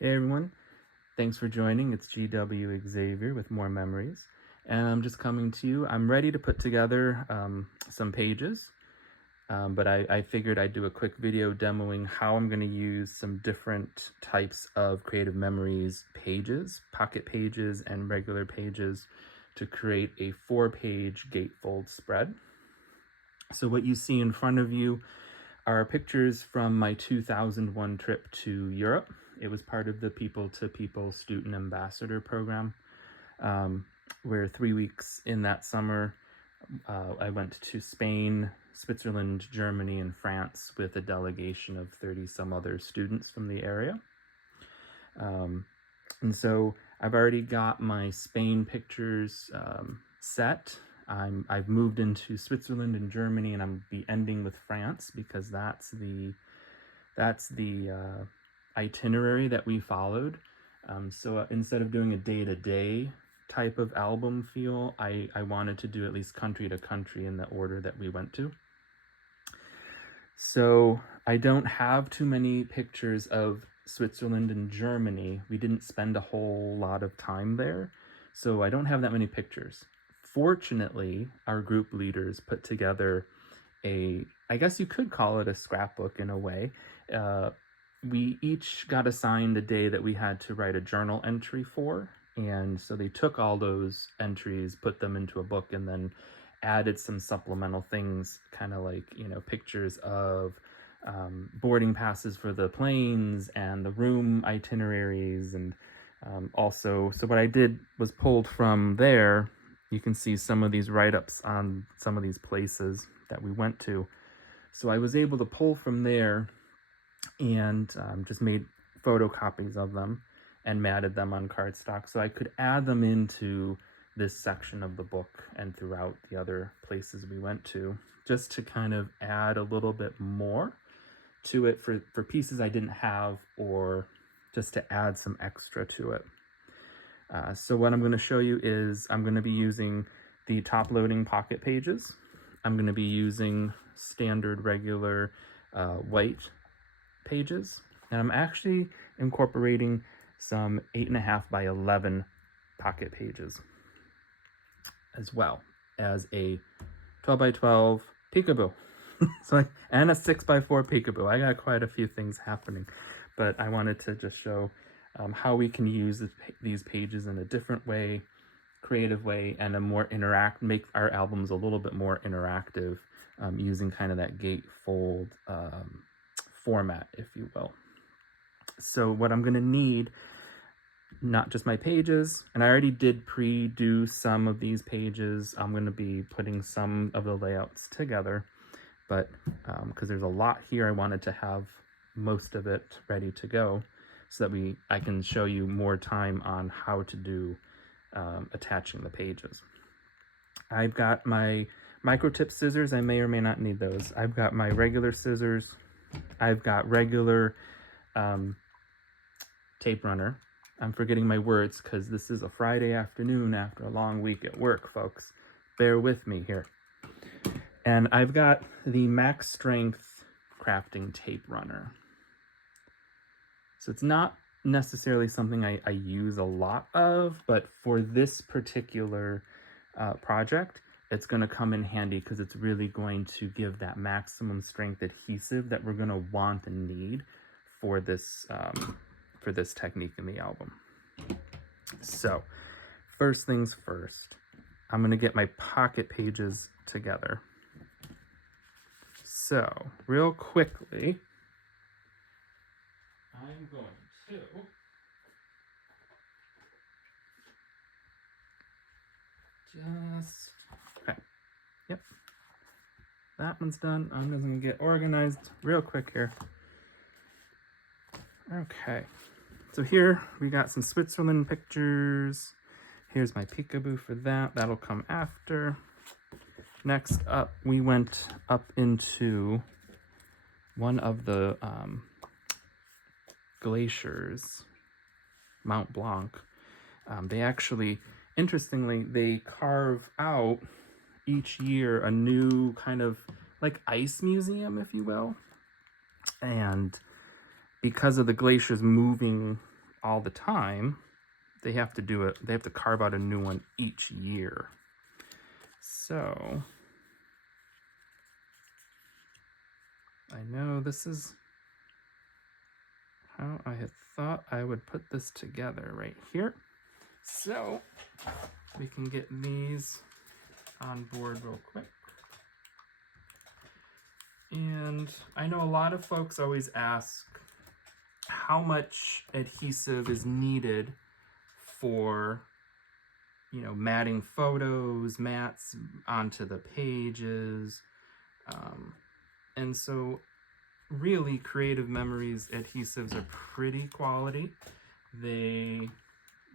Hey everyone, thanks for joining. It's GW Xavier with More Memories, and I'm just coming to you. I'm ready to put together some pages, but I figured I'd do a quick video demoing how I'm going to use some different types of Creative Memories pages, pocket pages, and regular pages to create a 4-page gatefold spread. So what you see in front of you are pictures from my 2001 trip to Europe. It was part of the People to People Student Ambassador Program, where 3 weeks in that summer, I went to Spain, Switzerland, Germany, and France with a delegation of 30 some other students from the area. And so I've already got my Spain pictures set. I've moved into Switzerland and Germany, and I'm be ending with France because that's the itinerary that we followed. So instead of doing a day-to-day type of album feel, I wanted to do at least country to country in the order that we went to. So I don't have too many pictures of Switzerland and Germany. We didn't spend a whole lot of time there, so I don't have that many pictures. Fortunately, our group leaders put together I guess you could call it a scrapbook in a way. We each got assigned a day that we had to write a journal entry for, and so they took all those entries, put them into a book, and then added some supplemental things, kind of like, pictures of boarding passes for the planes and the room itineraries. And also, so what I did was pulled from there. You can see some of these write-ups on some of these places that we went to. So I was able to pull from there and just made photocopies of them and matted them on cardstock so I could add them into this section of the book and throughout the other places we went to, just to kind of add a little bit more to it for pieces I didn't have, or just to add some extra to it. So what I'm going to show you is I'm going to be using the top loading pocket pages. I'm going to be using standard regular white pages, and I'm actually incorporating some 8.5 by 11 pocket pages, as well as a 12 by 12 peekaboo. And a 6 by 4 peekaboo. I got quite a few things happening, but I wanted to just show how we can use these pages in a different way, creative way, and a more make our albums a little bit more interactive, using kind of that gatefold format, if you will. So what I'm going to need, not just my pages, and I already did pre-do some of these pages. I'm going to be putting some of the layouts together, but because there's a lot here, I wanted to have most of it ready to go so that I can show you more time on how to do attaching the pages. I've got my microtip scissors. I may or may not need those. I've got my regular scissors. I've got regular tape runner. I'm forgetting my words because this is a Friday afternoon after a long week at work, folks. Bear with me here. And I've got the max strength crafting tape runner. So it's not necessarily something I use a lot of, but for this particular project, it's going to come in handy because it's really going to give that maximum strength adhesive that we're going to want and need for this technique in the album. So first things first, I'm going to get my pocket pages together. So real quickly, I'm going to okay, yep, that one's done. I'm just gonna get organized real quick here. Okay, so here we got some Switzerland pictures. Here's my peekaboo for that. That'll come after. Next up, we went up into one of the glaciers, Mount Blanc. They actually, interestingly, they carve out each year a new kind of like ice museum, if you will. And because of the glaciers moving all the time. They have to do it. They have to carve out a new one each year. So I know this is how I had thought I would put this together right here. So we can get these on board real quick. And I know a lot of folks always ask how much adhesive is needed for, you know, matting photos, mats onto the pages. And so really Creative Memories adhesives are pretty quality. They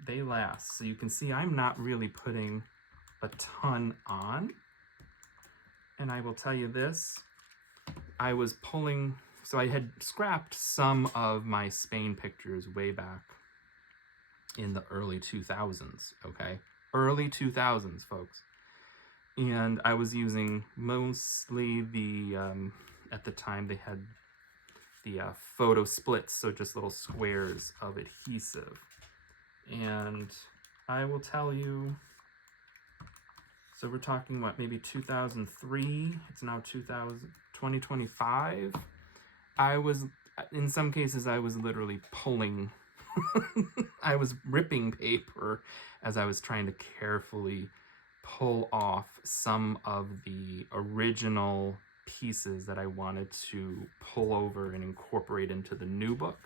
last. So you can see I'm not really putting a ton on. And I will tell you this, I was pulling, so I had scrapped some of my Spain pictures way back in the early 2000s, okay? Early 2000s, folks. And I was using mostly the, at the time they had the photo splits, so just little squares of adhesive. And I will tell you, so we're talking what, maybe 2003, it's now 2025. I was, in some cases, I was literally pulling, I was ripping paper as I was trying to carefully pull off some of the original pieces that I wanted to pull over and incorporate into the new book.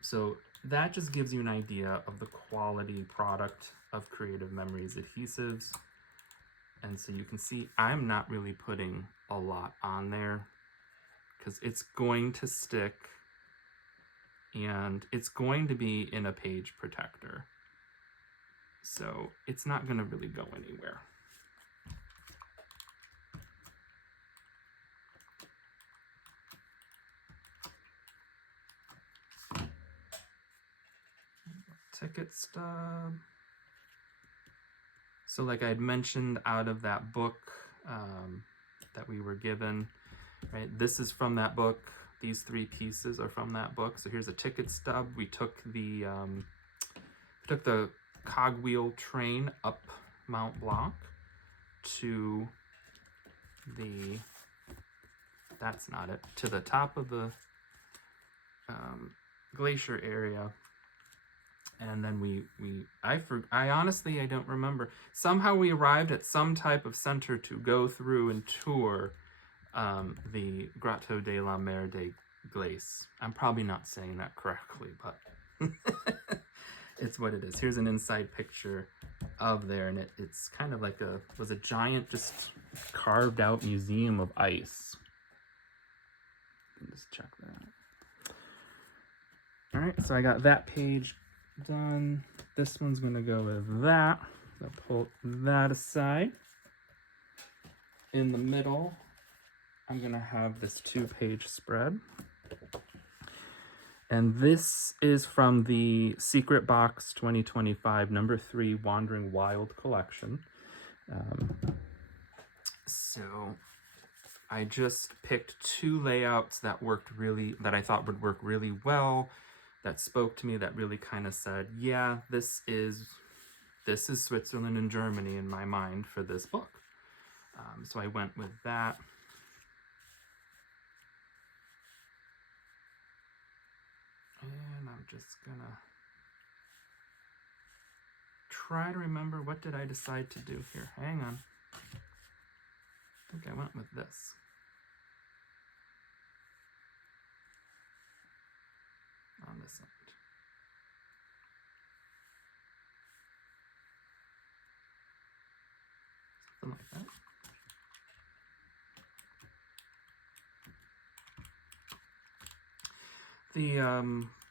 So that just gives you an idea of the quality product of Creative Memories adhesives. And so you can see I'm not really putting a lot on there because it's going to stick and it's going to be in a page protector. So it's not going to really go anywhere. Ticket stub. So like I had mentioned out of that book that we were given, right? This is from that book. These three pieces are from that book. So here's a ticket stub. We took the cogwheel train up Mount Blanc to the, that's not it, to the top of the glacier area. And then I honestly, I don't remember. Somehow we arrived at some type of center to go through and tour the Grotto de la Mer de Glace. I'm probably not saying that correctly, but it's what it is. Here's an inside picture of there, and it's kind of like was a giant, just carved out museum of ice. You can just check that. All right, so I got that page done. This one's gonna go with that. So pull that aside. In the middle, I'm gonna have this 2-page spread. And this is from the Secret Box 2025 #3 Wandering Wild collection. So I just picked 2 layouts that I thought would work really well, that spoke to me, that really kind of said, yeah, this is Switzerland and Germany in my mind for this book. So I went with that. And I'm just gonna try to remember, what did I decide to do here? Hang on. I think I went with this. On this end. Something like that. The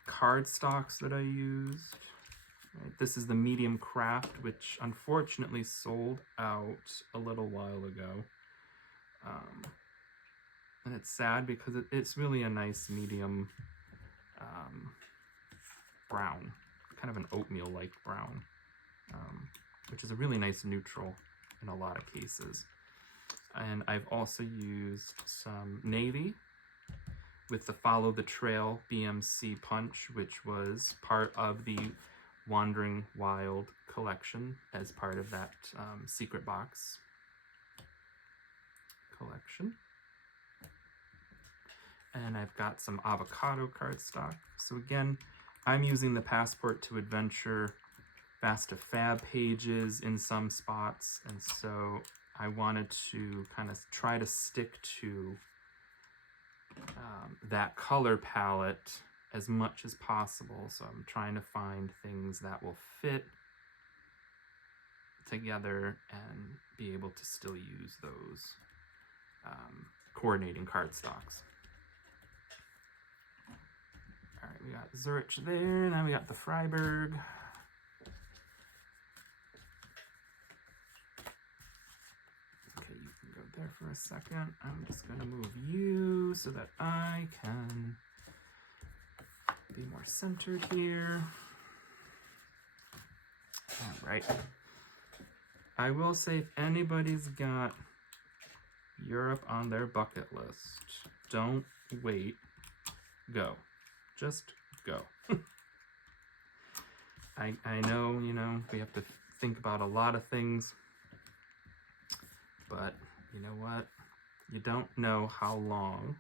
cardstocks that I used, right? This is the medium craft, which unfortunately sold out a little while ago. And it's sad because it's really a nice medium brown, kind of an oatmeal-like brown, which is a really nice neutral in a lot of cases. And I've also used some navy, with the Follow the Trail BMC punch, which was part of the Wandering Wild collection as part of that secret box collection. And I've got some avocado cardstock. So again, I'm using the Passport to Adventure Fast to Fab pages in some spots, and so I wanted to kind of try to stick to that color palette as much as possible. So I'm trying to find things that will fit together and be able to still use those coordinating cardstocks. All right, we got Zurich there. Now we got the Freiburg. Okay, you can go there for a second. I'm just going to move you so that I can be more centered here. All right. I will say, if anybody's got Europe on their bucket list, don't wait. Go. Just go. I know, we have to think about a lot of things, but you know what? You don't know how long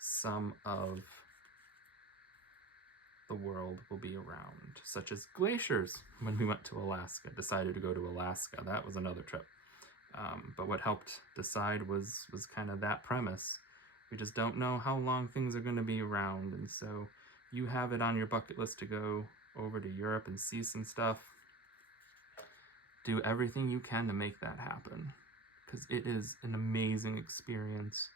some of the world will be around, such as glaciers. When we went to Alaska, decided to go to Alaska, that was another trip. But what helped decide was kind of that premise. We just don't know how long things are going to be around, and so you have it on your bucket list to go over to Europe and see some stuff. Do everything you can to make that happen, because it is an amazing experience.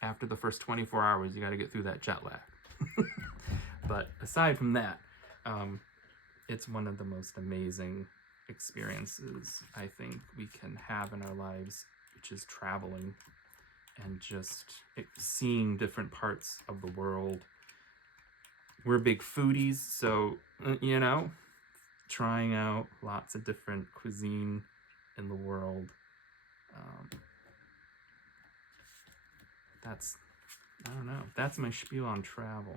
After the first 24 hours, you got to get through that jet lag. But aside from that, it's one of the most amazing experiences I think we can have in our lives, which is traveling and just seeing different parts of the world. We're big foodies, so, trying out lots of different cuisine in the world. I don't know, that's my spiel on travel.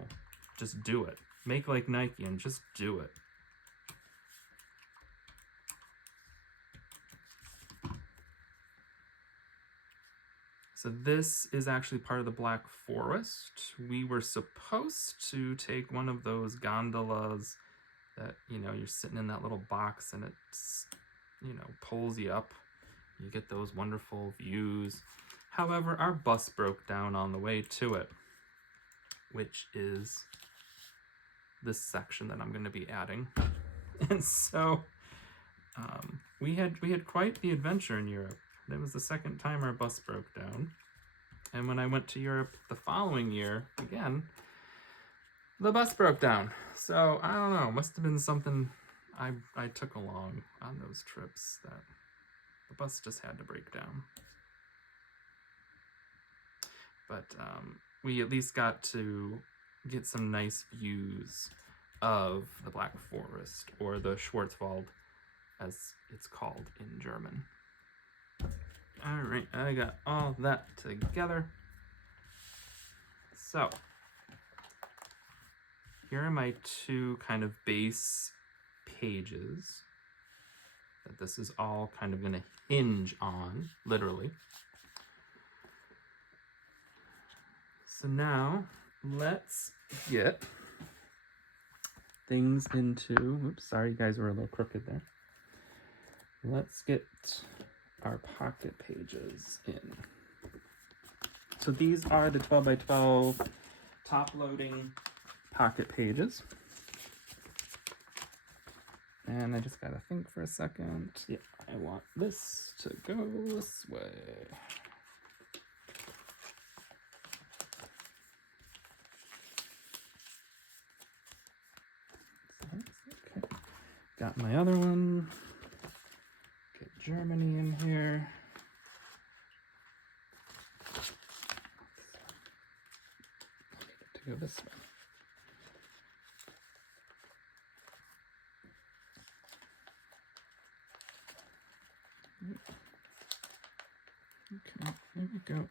Just do it. Make like Nike and just do it. So this is actually part of the Black Forest. We were supposed to take one of those gondolas that, you're sitting in that little box and it's, pulls you up. You get those wonderful views. However, our bus broke down on the way to it, which is this section that I'm going to be adding. And so we had quite the adventure in Europe. It was the second time our bus broke down. And when I went to Europe the following year, again, the bus broke down. So I don't know, must have been something I took along on those trips that the bus just had to break down. But we at least got to get some nice views of the Black Forest, or the Schwarzwald as it's called in German. All right, I got all that together. So here are my two kind of base pages that this is all kind of going to hinge on, literally. So now let's get things into, oops, sorry, you guys were a little crooked there. Let's get our pocket pages in. So these are the 12 by 12 top loading pocket pages. And I just gotta think for a second. Yeah, I want this to go this way. Okay. Got my other one. Get Germany in here. To go this way. Okay, there we go.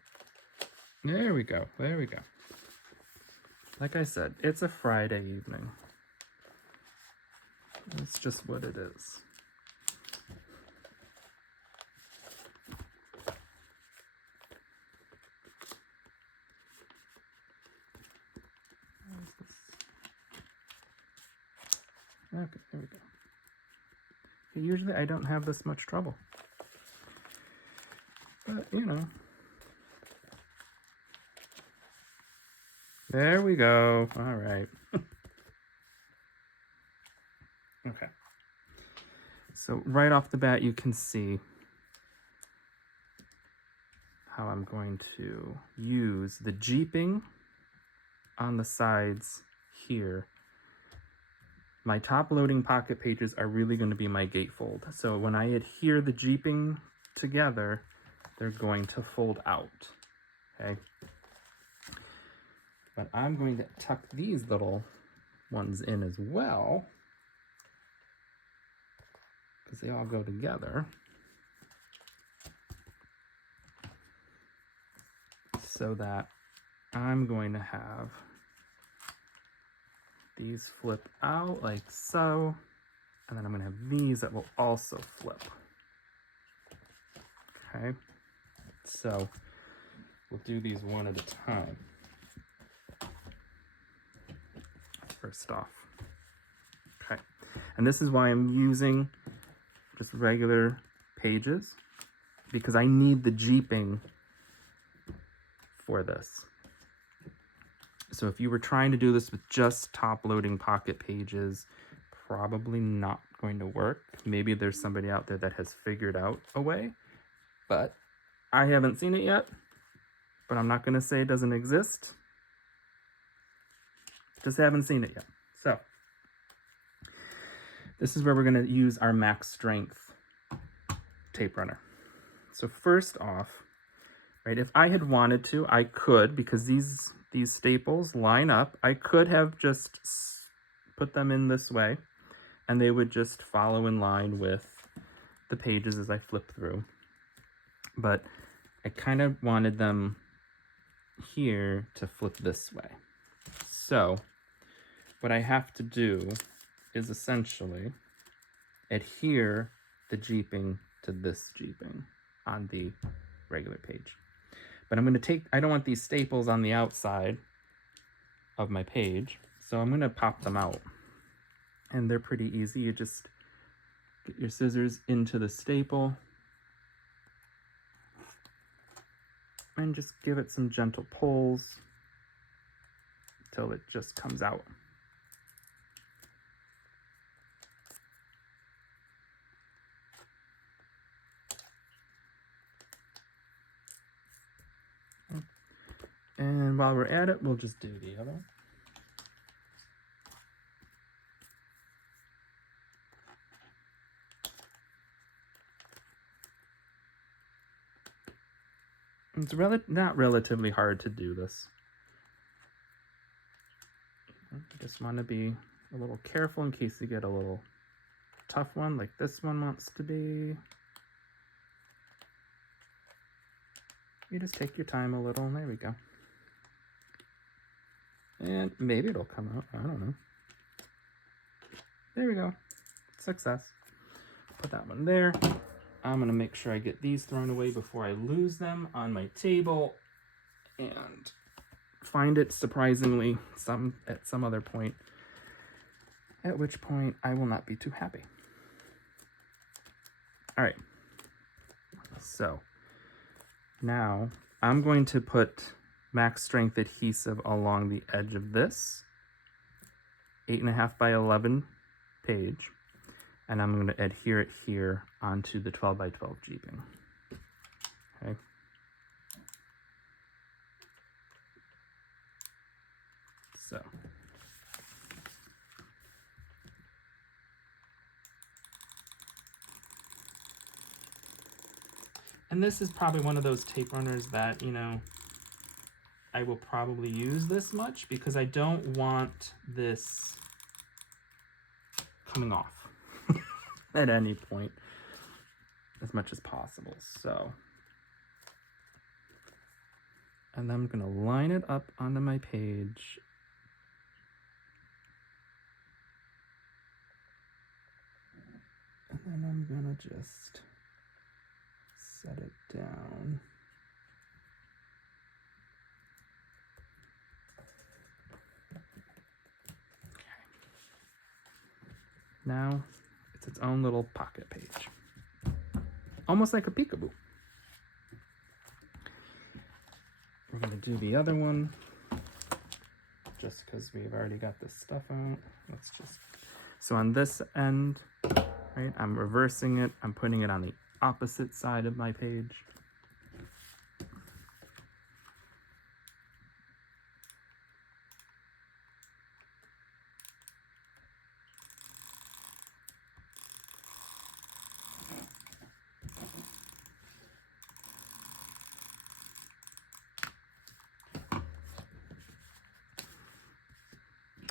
There we go. There we go. Like I said, it's a Friday evening. It's just what it is. Okay, there we go. Usually I don't have this much trouble. But, you know. There we go. All right. Okay. So right off the bat, you can see how I'm going to use the jeeping on the sides here. My top loading pocket pages are really going to be my gatefold. So when I adhere the jeeping together, they're going to fold out, okay? But I'm going to tuck these little ones in as well, because they all go together. So that I'm going to have these flip out like so, and then I'm going to have these that will also flip. Okay, so we'll do these one at a time. First off, okay, and this is why I'm using just regular pages, because I need the jeeping for this. So if you were trying to do this with just top loading pocket pages, probably not going to work. Maybe there's somebody out there that has figured out a way, but I haven't seen it yet. But I'm not going to say it doesn't exist. Just haven't seen it yet. So this is where we're going to use our max strength tape runner. So first off, right, if I had wanted to, I could, because these staples line up, I could have just put them in this way and they would just follow in line with the pages as I flip through. But I kind of wanted them here to flip this way. So what I have to do is essentially adhere the jeeping to this jeeping on the regular page. But I'm going to I don't want these staples on the outside of my page, so I'm going to pop them out. And they're pretty easy. You just get your scissors into the staple and just give it some gentle pulls until it just comes out. And while we're at it, we'll just do the other. It's not relatively hard to do this. You just want to be a little careful in case you get a little tough one like this one wants to be. You just take your time a little, and there we go. And maybe it'll come out, I don't know. There we go, success. Put that one there. I'm gonna make sure I get these thrown away before I lose them on my table and find it surprisingly at some other point, at which point I will not be too happy. All right, so now I'm going to put max strength adhesive along the edge of this 8.5 by 11 page, and I'm going to adhere it here onto the 12 by 12 jeeping. Okay. So and this is probably one of those tape runners that, you know, I will probably use this much because I don't want this coming off at any point as much as possible. So And then I'm gonna line it up onto my page. And then I'm gonna just set it down. Okay. Now it's its own little pocket page. Almost like a peekaboo. We're gonna do the other one just because we've already got this stuff out. Let's just, so on this end, right, I'm reversing it. I'm putting it on the opposite side of my page.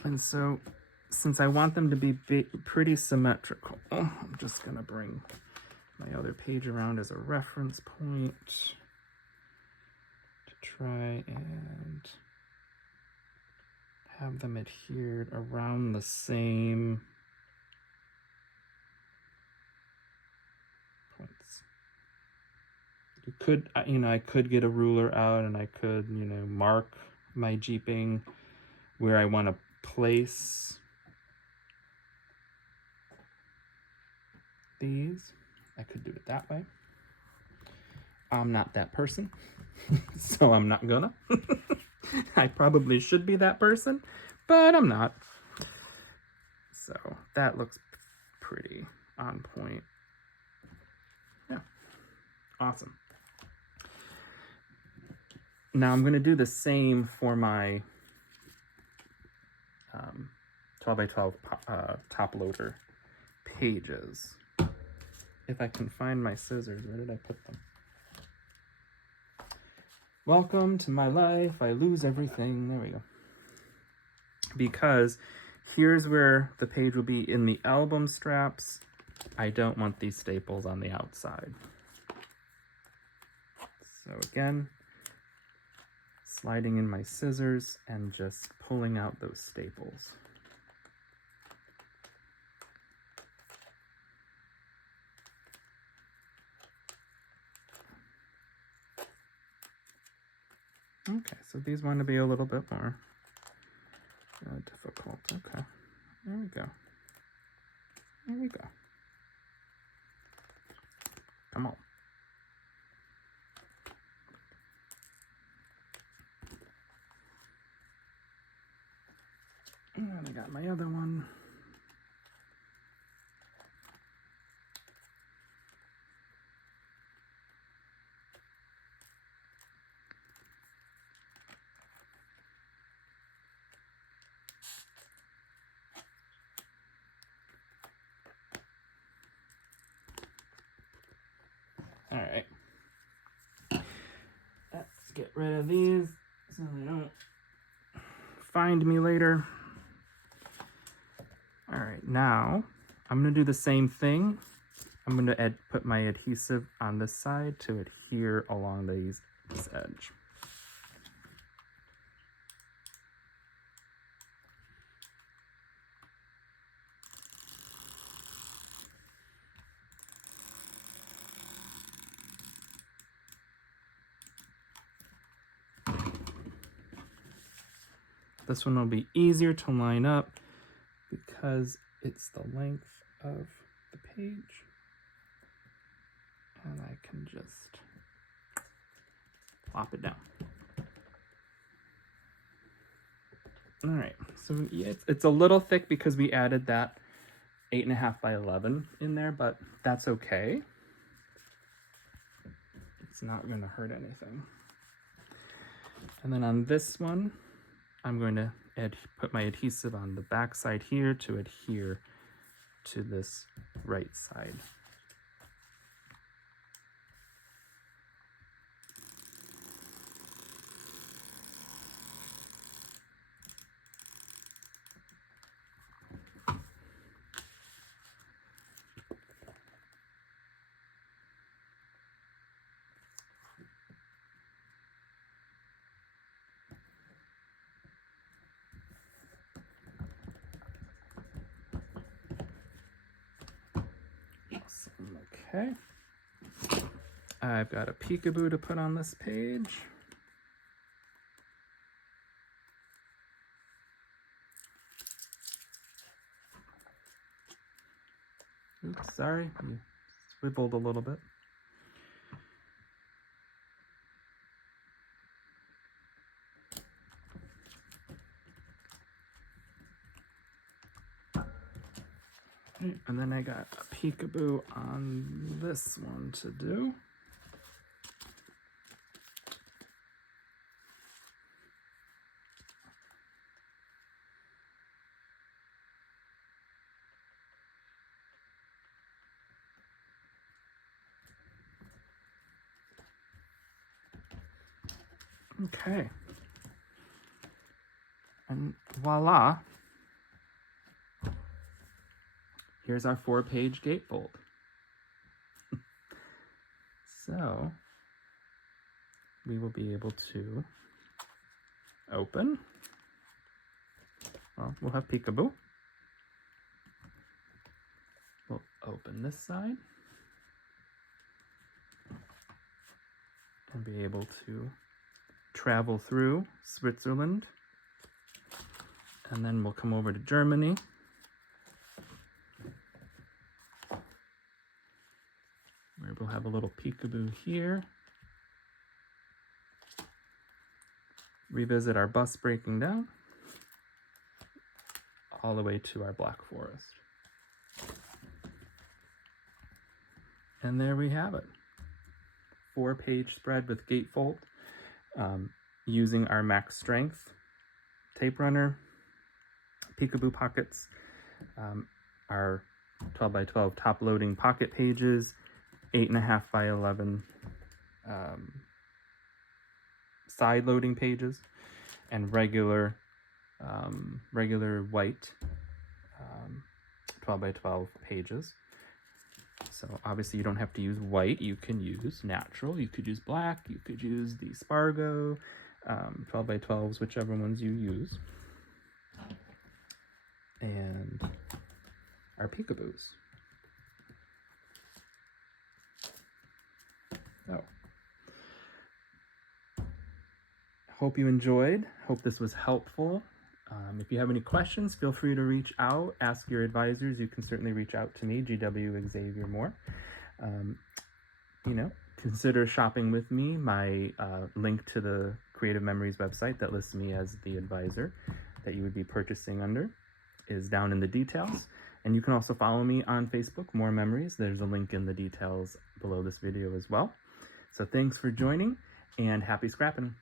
And so, since I want them to be pretty symmetrical, I'm just gonna bring my other page around as a reference point to try and have them adhered around the same points. You could, I could get a ruler out and I could, mark my jeeping where I want to place these. I could do it that way. I'm not that person, so I'm not gonna. I probably should be that person, but I'm not. So that looks pretty on point. Yeah, awesome. Now I'm gonna do the same for my 12 by 12 top loader pages. If I can find my scissors, where did I put them? Welcome to my life, I lose everything. There we go. Because here's where the page will be in the album straps. I don't want these staples on the outside. So again, sliding in my scissors and just pulling out those staples. Okay, so these want to be a little bit more difficult. Okay, there we go. There we go. Come on. And I got my other one. All right. Let's get rid of these so they don't find me later. All right, now I'm gonna do the same thing. I'm gonna put my adhesive on this side to adhere along this edge. This one will be easier to line up because it's the length of the page. And I can just plop it down. All right, so yeah, it's a little thick because we added that 8.5 by 11 in there, but that's okay. It's not gonna hurt anything. And then on this one, I'm going to put my adhesive on the back side here to adhere to this right side. Okay. I've got a peekaboo to put on this page. Oops, sorry, you swiveled a little bit. And then I got a peekaboo on this one to do. Okay. And voila. Here's our 4-page gatefold. So we will be able to open. Well, we'll have peekaboo. We'll open this side and be able to travel through Switzerland. And then we'll come over to Germany. Where we'll have a little peekaboo here. Revisit our bus breaking down. All the way to our Black Forest. And there we have it. 4-page spread with gatefold, using our max strength tape runner, peekaboo pockets, our 12 by 12 top loading pocket pages, 8.5 by 11 side loading pages, and regular white 12 by 12 pages. So obviously you don't have to use white, you can use natural, you could use black, you could use the Spargo, 12 by 12s, whichever ones you use. And our peekaboos. So, hope you enjoyed, hope this was helpful. If you have any questions, feel free to reach out, ask your advisors. You can certainly reach out to me, GW Xavier Mohr. Consider shopping with me. My link to the Creative Memories website that lists me as the advisor that you would be purchasing under is down in the details. And you can also follow me on Facebook, Mohr Memories. There's a link in the details below this video as well. So thanks for joining, and happy scrapping.